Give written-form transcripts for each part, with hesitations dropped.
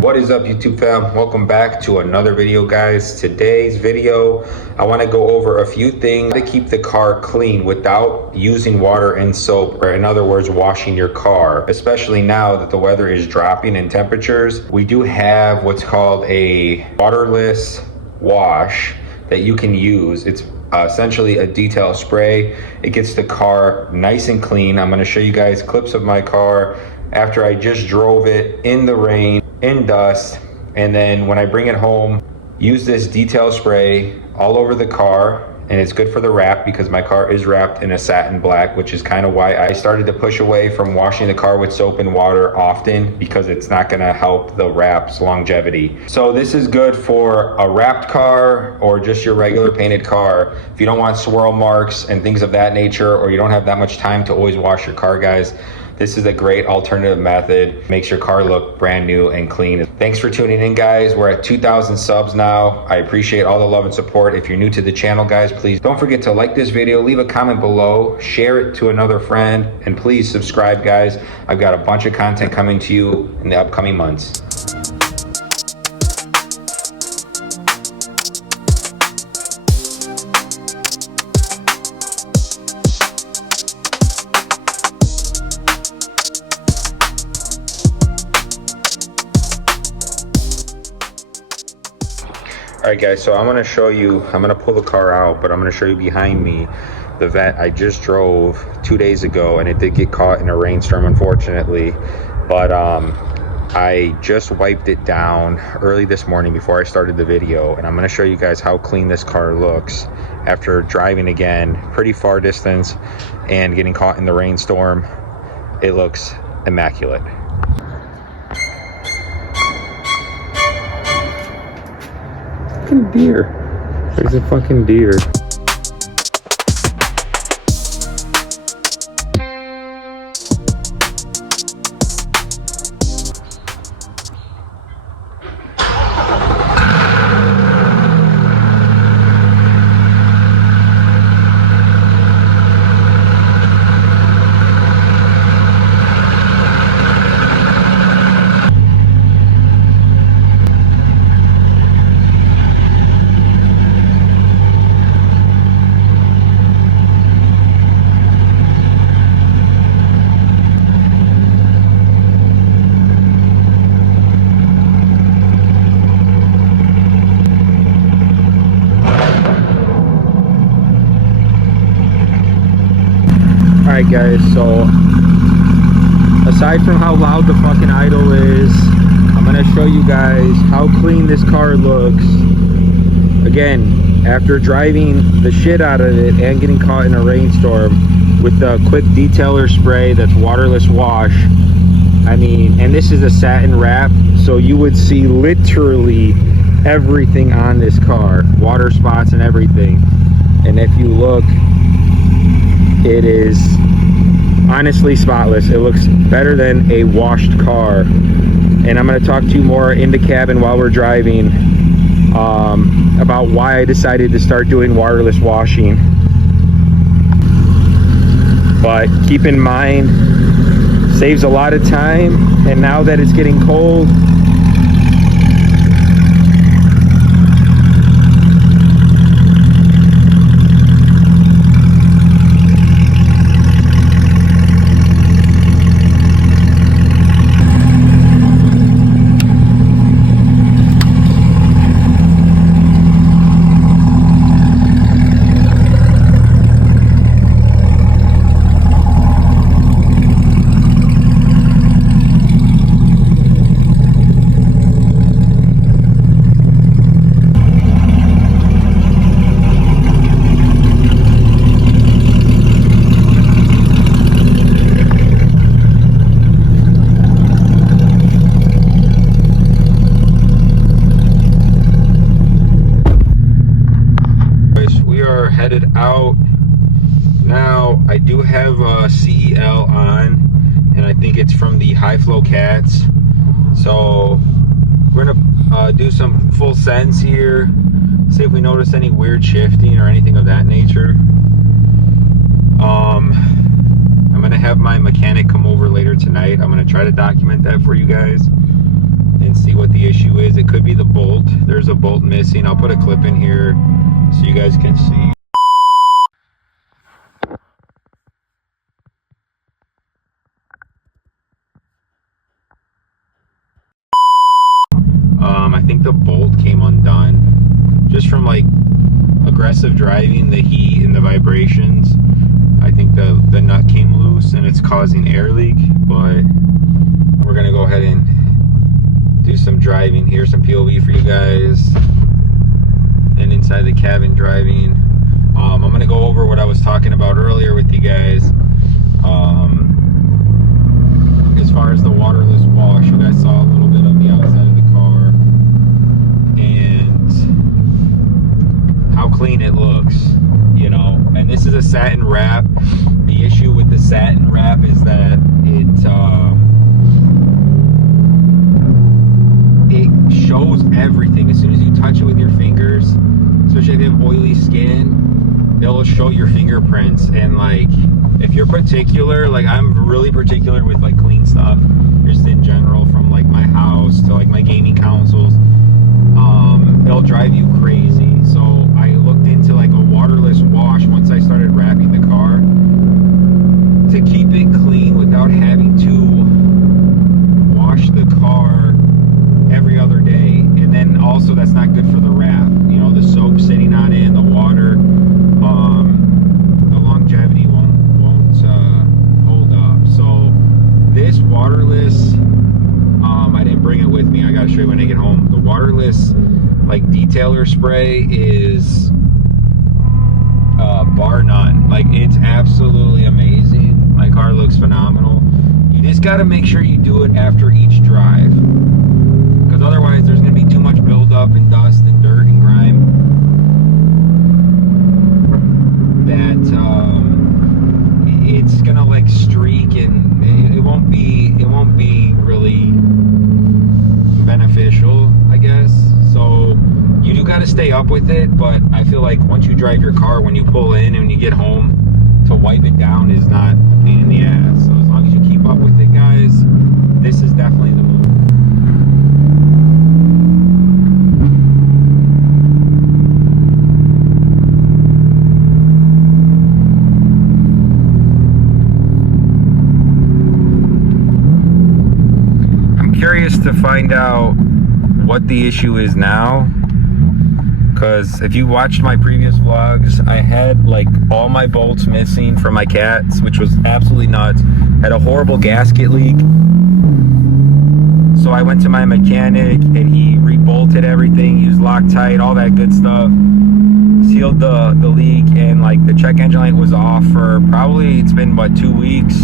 What is up, YouTube fam? Welcome back to another video, guys. Today's video, I want to go over a few things to keep the car clean without using water and soap, or in other words, washing your car. Especially now that the weather is dropping in temperatures, we do have what's called a waterless wash that you can use. It's essentially a detail spray. It gets the car nice and clean. I'm going to show you guys clips of my car after I just drove it in the rain, in dust, and then when I bring it home, use this detail spray all over the car. And it's good for the wrap because my car is wrapped in a satin black, which is kind of why I started to push away from washing the car with soap and water often, because it's not going to help the wrap's longevity. So this is good for a wrapped car or just your regular painted car. If you don't want swirl marks and things of that nature, or you don't have that much time to always wash your car, guys, this is a great alternative method. Makes your car look brand new and clean. Thanks for tuning in, guys. We're at 2,000 subs now. I appreciate all the love and support. If you're new to the channel, guys, please don't forget to like this video, leave a comment below, share it to another friend, and please subscribe, guys. I've got a bunch of content coming to you in the upcoming months. All right, guys, so I'm going to show you, I'm going to pull the car out, but I'm going to show you behind me the Vette I just drove 2 days ago, and it did get caught in a rainstorm, unfortunately, but I just wiped it down early this morning before I started the video, and I'm going to show you guys how clean this car looks after driving again pretty far distance and getting caught in the rainstorm. It looks immaculate. Fucking deer. There's a fucking deer. Alright, guys, so aside from how loud the fucking idle is, I'm gonna show you guys how clean this car looks. Again, after driving the shit out of it and getting caught in a rainstorm with the quick detailer spray that's waterless wash. I mean, and this is a satin wrap, so you would see literally everything on this car, water spots and everything. And if you look, it is honestly spotless. It looks better than a washed car. And I'm going to talk to you more in the cabin while we're driving about why I decided to start doing waterless washing. But keep in mind, saves a lot of time, and now that it's getting cold, are headed out now. I do have a CEL on, and I think it's from the high flow cats. So we're gonna do some full sends here, see if we notice any weird shifting or anything of that nature. I'm gonna have my mechanic come over later tonight. I'm gonna try to document that for you guys and see what the issue is. It could be the bolt. There's a bolt missing. I'll put a clip in here so you guys can see. I think the bolt came undone just from like aggressive driving, the heat and the vibrations. I think the nut came loose and it's causing air leak, but we're gonna go ahead and do some driving here, some POV for you guys, and inside the cabin driving. I'm gonna go over what I was talking about earlier with you guys. As far as the waterless wash, you guys saw a little bit of the outside of the car and how clean it looks, you know. And this is a satin wrap. The issue with the satin wrap is that it shows everything as soon as you touch it with your fingers, especially if you have oily skin. It'll show your fingerprints, and like if you're particular, like I'm really particular with like clean stuff just in general, from like my house to like my gaming consoles, it'll drive you crazy. So I looked into like a waterless wash once I started wrapping the car to keep it clean without having to wash the car every other day. And then also that's not good for the wrap, you know, the soap sitting on it and the water, the longevity won't hold up. So this waterless, I didn't bring it with me, I gotta show you when I get home. The waterless like detailer spray is bar none. Like it's absolutely amazing. My car looks phenomenal. You just got to make sure you do it after each drive, because otherwise there's going to be too much buildup and dust and dirt and grime that it's gonna like streak, and it won't be really beneficial, I guess. So you do got to stay up with it, but I feel like once you drive your car, when you pull in and when you get home, to wipe it down is not a pain in the ass. So as long as you keep up with it, guys, this is definitely the move. I'm curious to find out what the issue is now, because if you watched my previous vlogs, I had like all my bolts missing from my cats, which was absolutely nuts. Had a horrible gasket leak, so I went to my mechanic and he rebolted everything, used Loctite, all that good stuff, sealed the leak, and like the check engine light was off for probably, it's been what, 2 weeks,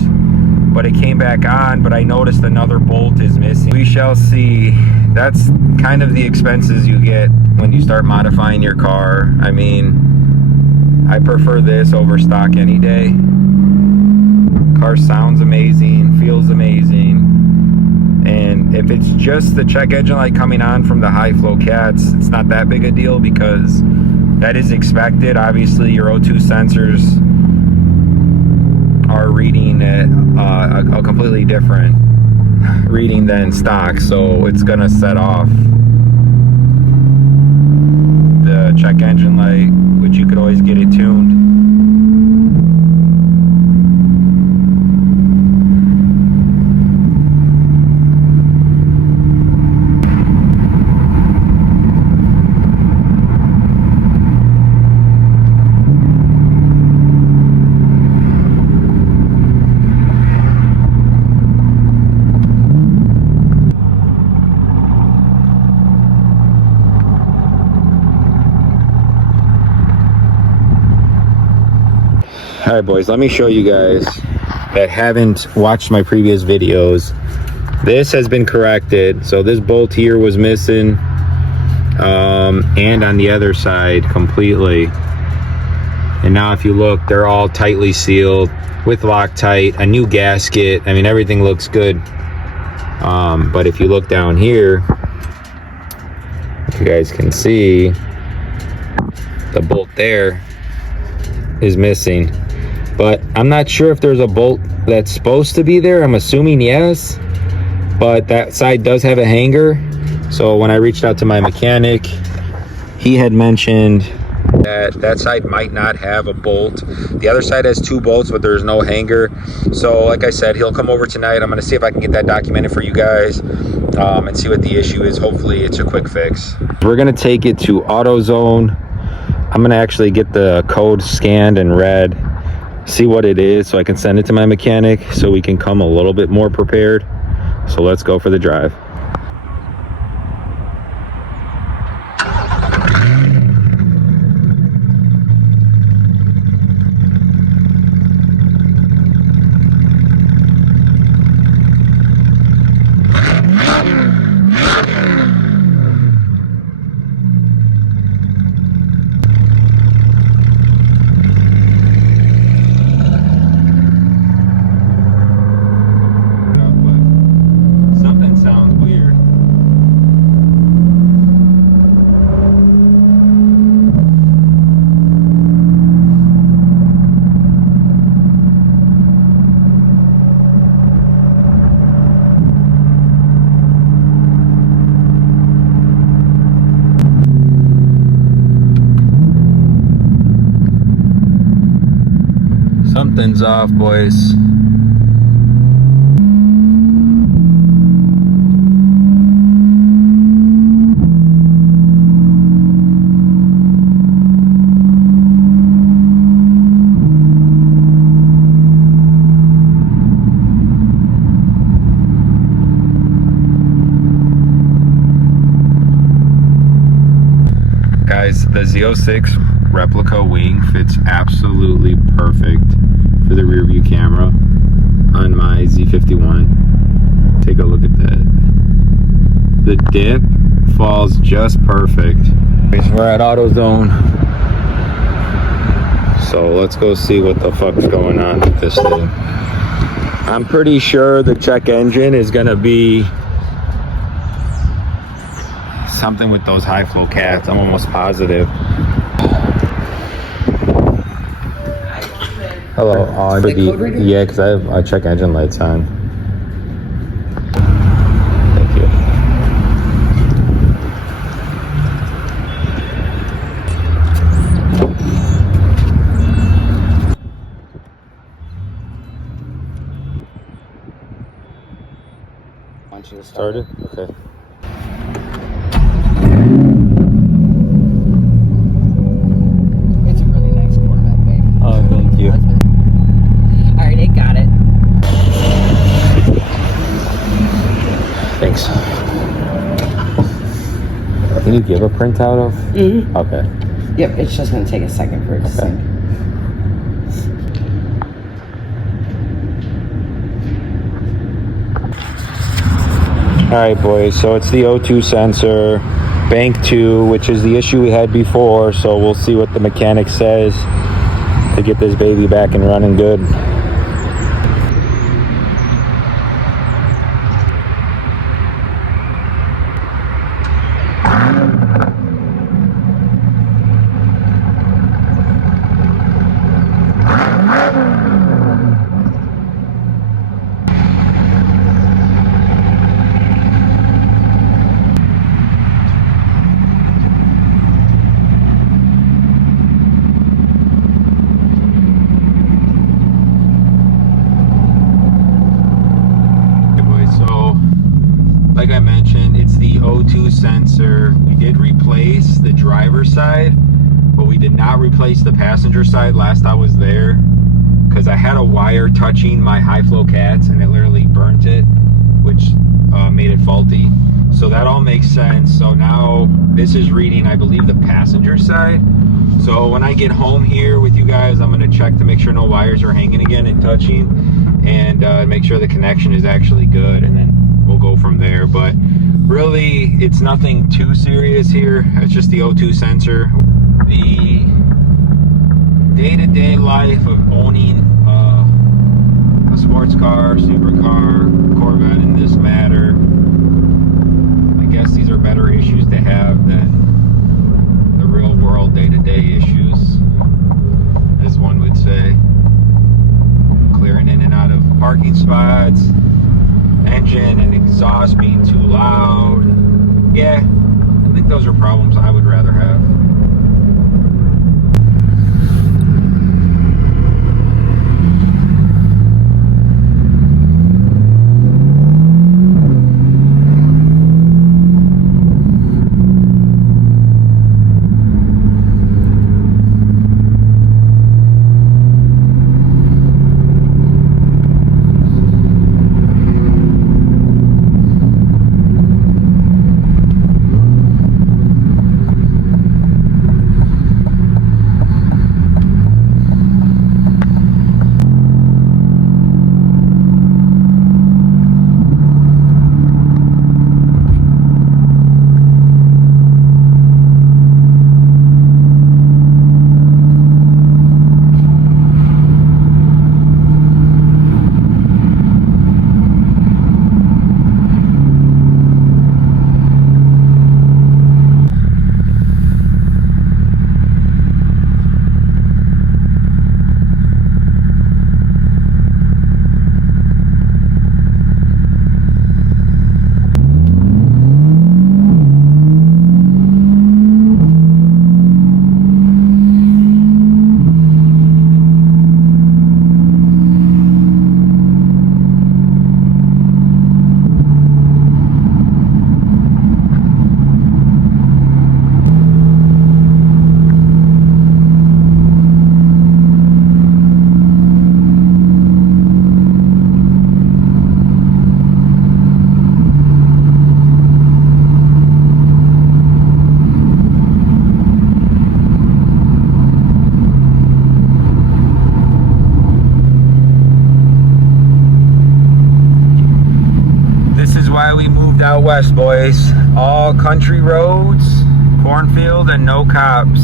but it came back on. But I noticed another bolt is missing. We shall see. That's kind of the expenses you get when you start modifying your car. I mean, I prefer this over stock any day. Car sounds amazing, feels amazing. And if it's just the check engine light coming on from the high flow cats, it's not that big a deal, because that is expected. Obviously your O2 sensors are reading a completely different reading than stock, so it's gonna set off the check engine light, which you could always get it tuned. All right, boys, let me show you guys that haven't watched my previous videos. This has been corrected. So this bolt here was missing, and on the other side completely. And now if you look, they're all tightly sealed with Loctite, a new gasket. I mean, everything looks good. But if you look down here, if you guys can see, the bolt there is missing. But I'm not sure if there's a bolt that's supposed to be there. I'm assuming yes, but that side does have a hanger. So when I reached out to my mechanic, he had mentioned that side might not have a bolt. The other side has 2 bolts, but there's no hanger. So like I said, he'll come over tonight. I'm going to see if I can get that documented for you guys and see what the issue is. Hopefully it's a quick fix. We're going to take it to AutoZone. I'm going to actually get the code scanned and read, see what it is, so I can send it to my mechanic so we can come a little bit more prepared. So let's go for the drive. Something's off, boys. Guys, the Z06 replica wing fits absolutely perfect for the rear view camera on my Z51. Take a look at that. The dip falls just perfect. We're at AutoZone, so let's go see what the fuck's going on with this thing. I'm pretty sure the check engine is gonna be something with those high flow cats. I'm almost positive. Hello. Yeah, because I have check engine lights on. Thank you. Want you to start it? Okay. It's a really nice Corvette, babe. Oh, thank you. Alright, it got it. Thanks. Can you give a printout of? Mm-hmm. Okay. Yep, it's just going to take a second for it to sync. Alright boys, so it's the O2 sensor, bank 2, which is the issue we had before, so we'll see what the mechanic says to get this baby back and running good. Like I mentioned, it's the O2 sensor. We did replace the driver's side, but we did not replace the passenger side last I was there, because I had a wire touching my high flow cats and it literally burnt it, which made it faulty. So that all makes sense. So now this is reading, I believe, the passenger side. So when I get home here with you guys, I'm going to check to make sure no wires are hanging again and touching, and make sure the connection is actually good, and then we'll go from there. But really, it's nothing too serious here. It's just the O2 sensor. day-to-day life of owning a sports car, supercar, Corvette in this matter. I guess these are better issues to have than the real world day-to-day issues, as one would say. Clearing in and out of parking spots, engine and exhaust being too loud. Yeah, I think those are problems I would rather have. Out west, boys. All country roads, cornfield, and no cops.